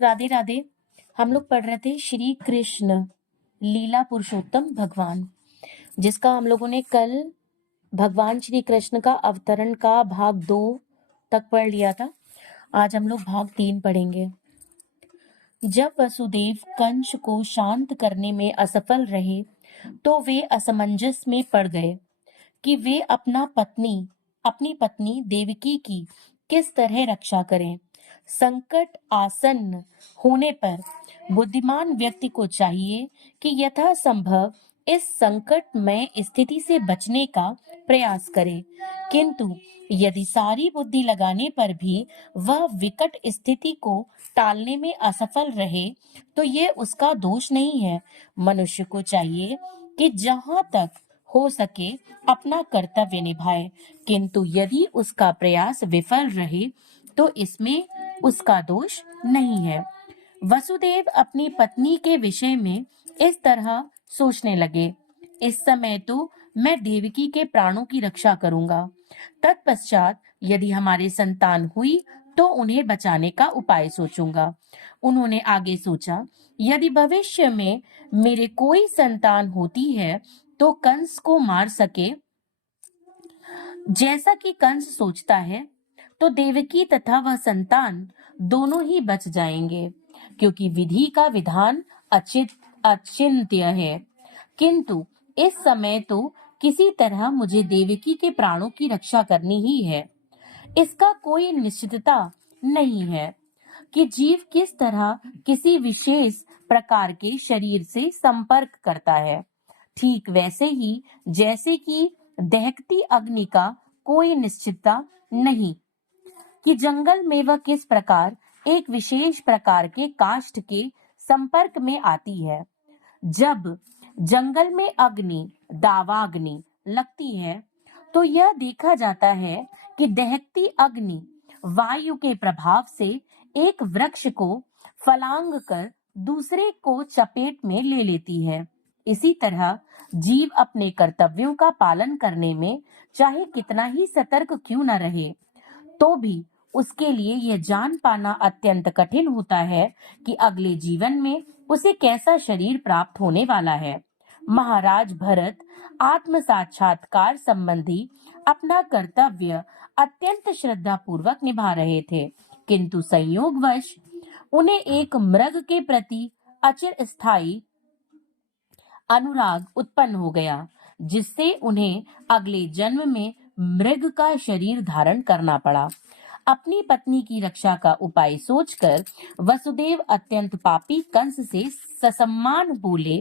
राधे राधे। हम लोग पढ़ रहे थे श्री कृष्ण लीला पुरुषोत्तम भगवान, जिसका हम लोगों ने कल भगवान श्री कृष्ण का अवतरण का भाग 2 तक पढ़ लिया था। आज हम लोग भाग 3 पढ़ेंगे। जब वसुदेव कंस को शांत करने में असफल रहे तो वे असमंजस में पड़ गए कि वे अपनी पत्नी देवकी की किस तरह रक्षा करें। संकट आसन्न होने पर बुद्धिमान व्यक्ति को चाहिए कि यथासंभव इस संकटमय स्थिति से बचने का प्रयास करे, किंतु यदि सारी बुद्धि लगाने पर भी वह विकट स्थिति को टालने में असफल रहे तो ये उसका दोष नहीं है। मनुष्य को चाहिए कि जहां तक हो सके अपना कर्तव्य निभाए, किंतु यदि उसका प्रयास विफल रहे तो इसमें उसका दोष नहीं है। वसुदेव अपनी पत्नी के विषय में इस तरह सोचने लगे, इस समय तो मैं देवकी के प्राणों की रक्षा करूंगा, तत्पश्चात यदि हमारे संतान हुई तो उन्हें बचाने का उपाय सोचूंगा। उन्होंने आगे सोचा, यदि भविष्य में मेरे कोई संतान होती है तो कंस को मार सके जैसा कि कंस सोचता है, तो देवकी तथा वह संतान दोनों ही बच जाएंगे, क्योंकि विधि का विधान अचिंत्य है। किंतु इस समय तो किसी तरह मुझे देवकी के प्राणों की रक्षा करनी ही है। इसका कोई निश्चितता नहीं है कि जीव किस तरह किसी विशेष प्रकार के शरीर से संपर्क करता है। ठीक वैसे ही जैसे कि दहकती अग्नि का कोई निश्चितता नहीं कि जंगल में वह किस प्रकार एक विशेष प्रकार के काष्ठ के संपर्क में आती है। जब जंगल में दावाग्नि लगती है तो यह देखा जाता है कि दहकती अग्नि वायु के प्रभाव से एक वृक्ष को फलांग कर दूसरे को चपेट में ले लेती है। इसी तरह जीव अपने कर्तव्यों का पालन करने में चाहे कितना ही सतर्क क्यों न रहे, तो भी उसके लिए यह जान पाना अत्यंत कठिन होता है कि अगले जीवन में उसे कैसा शरीर प्राप्त होने वाला है। महाराज भरत आत्म साक्षात्कार संबंधी अपना कर्तव्य अत्यंत श्रद्धा पूर्वक निभा रहे थे, किंतु संयोगवश उन्हें एक मृग के प्रति अचिरस्थायी अनुराग उत्पन्न हो गया, जिससे उन्हें अगले जन्म में मृग का शरीर धारण करना पड़ा। अपनी पत्नी की रक्षा का उपाय सोचकर वसुदेव अत्यंत पापी कंस से ससम्मान बोले।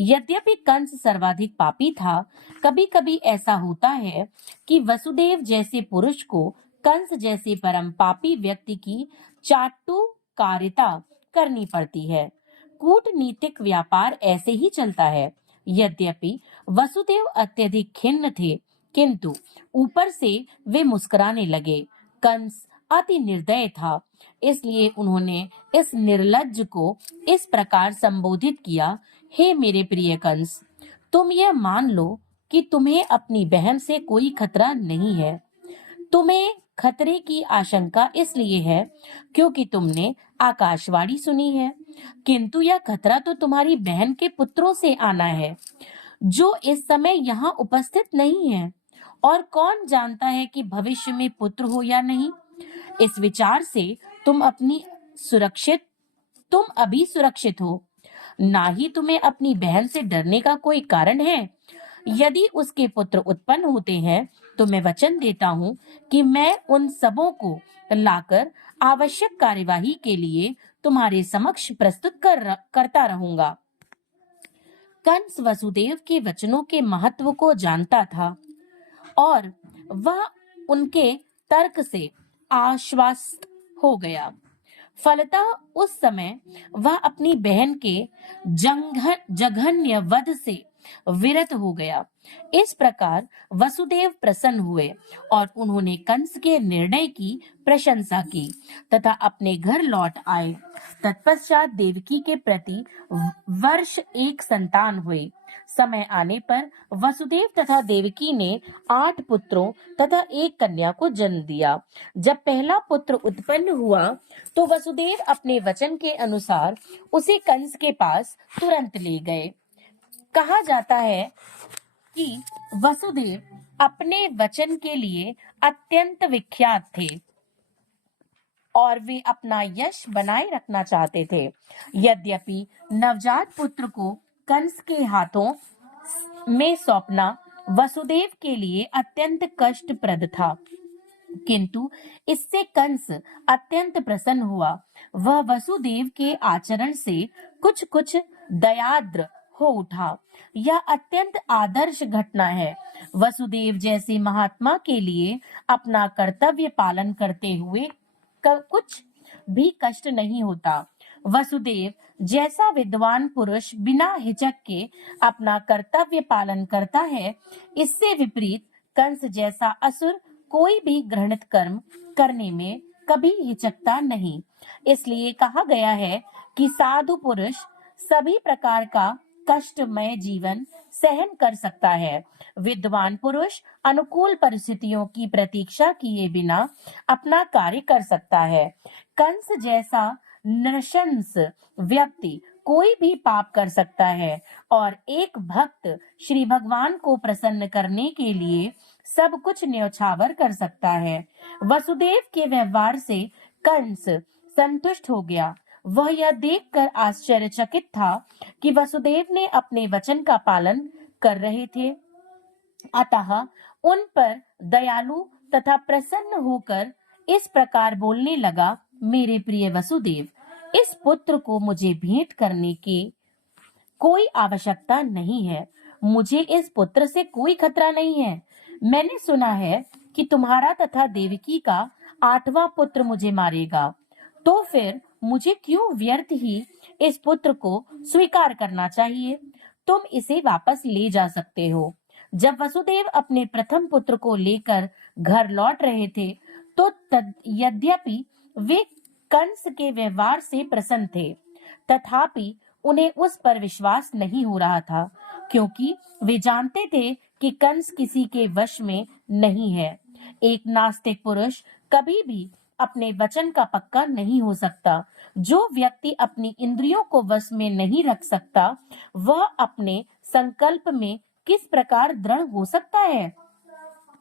यद्यपि कंस सर्वाधिक पापी था, कभी कभी ऐसा होता है कि वसुदेव जैसे पुरुष को कंस जैसे परम पापी व्यक्ति की चाटुकारिता करनी पड़ती है। कूटनीतिक व्यापार ऐसे ही चलता है। यद्यपि वसुदेव अत्यधिक खिन्न थे, किंतु ऊपर से वे मुस्कुराने लगे। कंस अति निर्दय था, इसलिए उन्होंने इस निर्लज्ज को इस प्रकार संबोधित किया, हे मेरे प्रिय कंस, तुम यह मान लो कि तुम्हें अपनी बहन से कोई खतरा नहीं है। तुम्हें खतरे की आशंका इसलिए है क्योंकि तुमने आकाशवाणी सुनी है, किंतु यह खतरा तो तुम्हारी बहन के पुत्रों से आना है, जो इस समय यहाँ उपस्थित नहीं है, और कौन जानता है कि भविष्य में पुत्र हो या नहीं। इस विचार से तुम अभी सुरक्षित हो, ना ही तुम्हें अपनी बहन से डरने का कोई कारण है। यदि उसके पुत्र उत्पन्न होते हैं तो मैं वचन देता हूँ कि मैं उन सबों को लाकर आवश्यक कार्यवाही के लिए तुम्हारे समक्ष प्रस्तुत करता रहूंगा। कंस वसुदेव के वचनों के महत्व को जानता था और वह उनके तर्क से आश्वस्त हो गया। फलतः उस समय वह अपनी बहन के जघन्य वध से विरत हो गया। इस प्रकार वसुदेव प्रसन्न हुए और उन्होंने कंस के निर्णय की प्रशंसा की तथा अपने घर लौट आए। तत्पश्चात देवकी के प्रति वर्ष एक संतान हुए। समय आने पर वसुदेव तथा देवकी ने 8 पुत्रों तथा 1 कन्या को जन्म दिया। जब पहला पुत्र उत्पन्न हुआ तो वसुदेव अपने वचन के अनुसार उसे कंस के पास तुरंत ले गए। कहा जाता है कि वसुदेव अपने वचन के लिए अत्यंत विख्यात थे और वे अपना यश बनाए रखना चाहते थे। यद्यपि नवजात पुत्र को कंस के हाथों में सौंपना वसुदेव के लिए अत्यंत कष्टप्रद था, किंतु इससे कंस अत्यंत प्रसन्न हुआ। वह वसुदेव के आचरण से कुछ कुछ दयाद्र हो उठा। यह अत्यंत आदर्श घटना है। वसुदेव जैसे महात्मा के लिए अपना कर्तव्य पालन करते हुए कुछ भी कष्ट नहीं होता। वसुदेव जैसा विद्वान पुरुष बिना हिचक के अपना कर्तव्य पालन करता है, इससे विपरीत कंस जैसा असुर कोई भी घृणित कर्म करने में कभी हिचकता नहीं। इसलिए कहा गया है कि साधु पुरुष सभी प्रकार का कष्टमय जीवन सहन कर सकता है। विद्वान पुरुष अनुकूल परिस्थितियों की प्रतीक्षा किए बिना अपना कार्य कर सकता है। कंस जैसा नृशंस व्यक्ति कोई भी पाप कर सकता है और एक भक्त श्री भगवान को प्रसन्न करने के लिए सब कुछ न्यौछावर कर सकता है। वसुदेव के व्यवहार से कंस संतुष्ट हो गया। वह यह देखकर आश्चर्यचकित था कि वसुदेव ने अपने वचन का पालन कर रहे थे, अतः उन पर दयालु तथा प्रसन्न होकर इस प्रकार बोलने लगा, मेरे प्रिय वसुदेव, इस पुत्र को मुझे भेंट करने की कोई आवश्यकता नहीं है। मुझे इस पुत्र से कोई खतरा नहीं है। मैंने सुना है कि तुम्हारा तथा देवकी का 8वां पुत्र मुझे मारेगा, तो फिर मुझे क्यों व्यर्थ ही इस पुत्र को स्वीकार करना चाहिए। तुम इसे वापस ले जा सकते हो। जब वसुदेव अपने प्रथम पुत्र को लेकर घर लौट रहे थे, तो यद्यपि वे कंस के व्यवहार से प्रसन्न थे, तथापि उन्हें उस पर विश्वास नहीं हो रहा था, क्योंकि वे जानते थे कि कंस किसी के वश में नहीं है। एक नास्तिक पुरुष कभी भी अपने वचन का पक्का नहीं हो सकता। जो व्यक्ति अपनी इंद्रियों को वश में नहीं रख सकता, वह अपने संकल्प में किस प्रकार दृढ़ हो सकता है।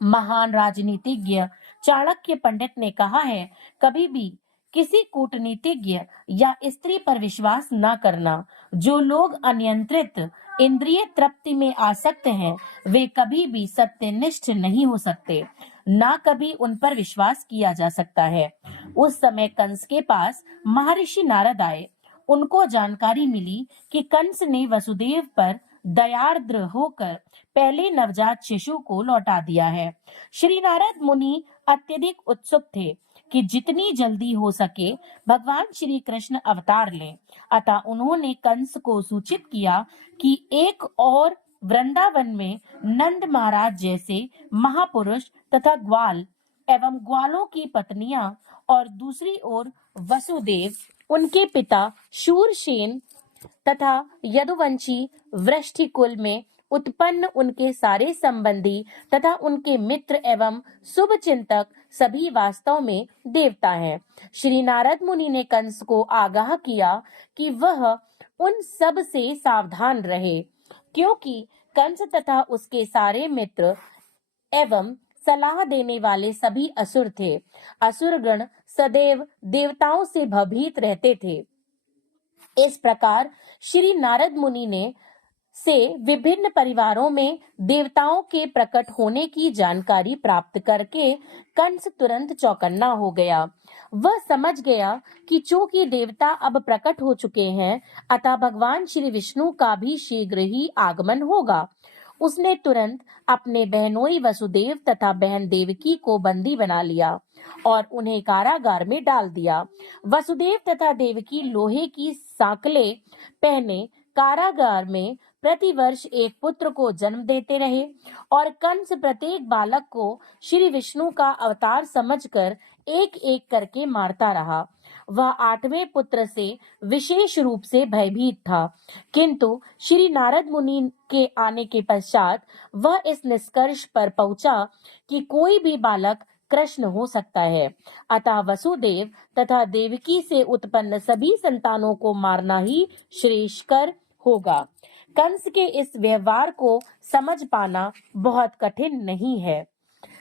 महान राजनीतिज्ञ चाणक्य पंडित ने कहा है, कभी भी किसी कूटनीतिज्ञ या स्त्री पर विश्वास न करना। जो लोग अनियंत्रित इंद्रिय तृप्ति में आसक्त हैं, वे कभी भी सत्यनिष्ठ नहीं हो सकते, ना कभी उन पर विश्वास किया जा सकता है। उस समय कंस के पास महर्षि नारद आए। उनको जानकारी मिली कि कंस ने वसुदेव पर दयार्द्र होकर पहले नवजात शिशु को लौटा दिया है। श्री नारद मुनि अत्यधिक उत्सुक थे कि जितनी जल्दी हो सके भगवान श्री कृष्ण अवतार लें। अतः उन्होंने कंस को सूचित किया कि एक और वृंदावन में नंद महाराज जैसे महापुरुष तथा ग्वाल एवं ग्वालों की पत्नियां और दूसरी ओर वसुदेव, उनके पिता शूरसेन तथा यदुवंशी वृष्टिकुल में उत्पन्न उनके सारे संबंधी तथा उनके मित्र एवं शुभ चिंतक सभी वास्तव में देवता हैं। श्री नारद मुनि ने कंस को आगाह किया कि वह उन सब से सावधान रहे, क्योंकि कंस तथा उसके सारे मित्र एवं सलाह देने वाले सभी असुर थे। असुरगण सदैव देवताओं से भयभीत रहते थे। इस प्रकार श्री नारद मुनि ने से विभिन्न परिवारों में देवताओं के प्रकट होने की जानकारी प्राप्त करके कंस तुरंत चौकन्ना हो गया। वह समझ गया कि चूंकि देवता अब प्रकट हो चुके हैं, अतः भगवान श्री विष्णु का भी शीघ्र ही आगमन होगा। उसने तुरंत अपने बहनोई वसुदेव तथा बहन देवकी को बंदी बना लिया और उन्हें कारागार में डाल दिया। वसुदेव तथा देवकी लोहे की सांकलें पहने कारागार में प्रतिवर्ष एक पुत्र को जन्म देते रहे और कंस प्रत्येक बालक को श्री विष्णु का अवतार समझकर एक एक करके मारता रहा। वह 8वें पुत्र से विशेष रूप से भयभीत था, किंतु श्री नारद मुनि के आने के पश्चात वह इस निष्कर्ष पर पहुंचा कि कोई भी बालक कृष्ण हो सकता है। अतः वसुदेव तथा देवकी से उत्पन्न सभी संतानों को मारना ही श्रेयस्कर होगा। कंस के इस व्यवहार को समझ पाना बहुत कठिन नहीं है।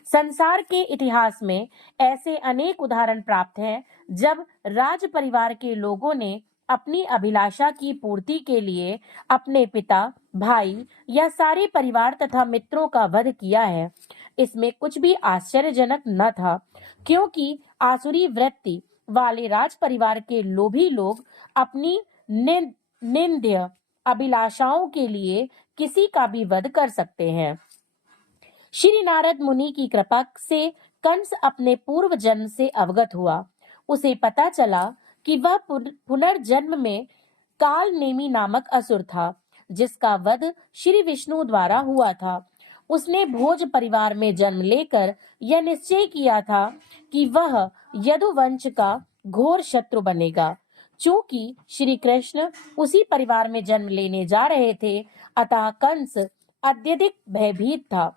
संसार के इतिहास में ऐसे अनेक उदाहरण प्राप्त हैं जब राज परिवार के लोगों ने अपनी अभिलाषा की पूर्ति के लिए अपने पिता, भाई या सारे परिवार तथा मित्रों का वध किया है। इसमें कुछ भी आश्चर्यजनक न था, क्योंकि आसुरी वृत्ति वाले राज परिवार के लोभी लोग अपनी निंद्य अभिलाषाओं के लिए किसी का भी वध कर सकते हैं। श्री नारद मुनि की कृपा से कंस अपने पूर्व जन्म से अवगत हुआ। उसे पता चला कि वह पुनर्जन्म में काल नेमी नामक असुर था, जिसका वध श्री विष्णु द्वारा हुआ था। उसने भोज परिवार में जन्म लेकर यह निश्चय किया था कि वह यदुवंश का घोर शत्रु बनेगा। चूंकि श्री कृष्ण उसी परिवार में जन्म लेने जा रहे थे, अतः कंस अत्यधिक भयभीत था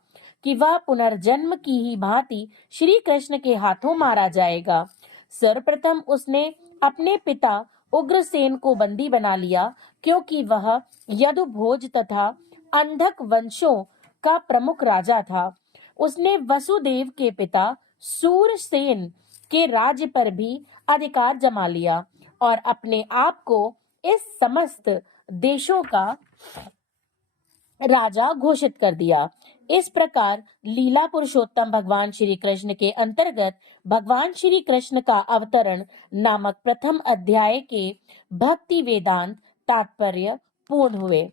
कि वह पुनर्जन्म की ही भांति श्री कृष्ण के हाथों मारा जाएगा। सर्वप्रथम उसने अपने पिता उग्रसेन को बंदी बना लिया, क्योंकि वह यदुभोज तथा अंधक वंशों का प्रमुख राजा था। उसने वसुदेव के पिता सूरसेन के राज्य पर भी अधिकार जमा लिया और अपने आप को इस समस्त देशों का राजा घोषित कर दिया। इस प्रकार लीला पुरुषोत्तम भगवान श्री कृष्ण के अंतर्गत भगवान श्री कृष्ण का अवतरण नामक प्रथम अध्याय के भक्ति वेदांत तात्पर्य पूर्ण हुए।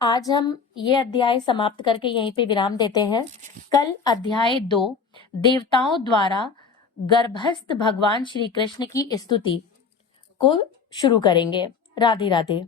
आज हम ये अध्याय समाप्त करके यहीं पे विराम देते हैं। कल अध्याय 2 देवताओं द्वारा गर्भस्थ भगवान श्री कृष्ण की स्तुति को शुरू करेंगे। राधे राधे।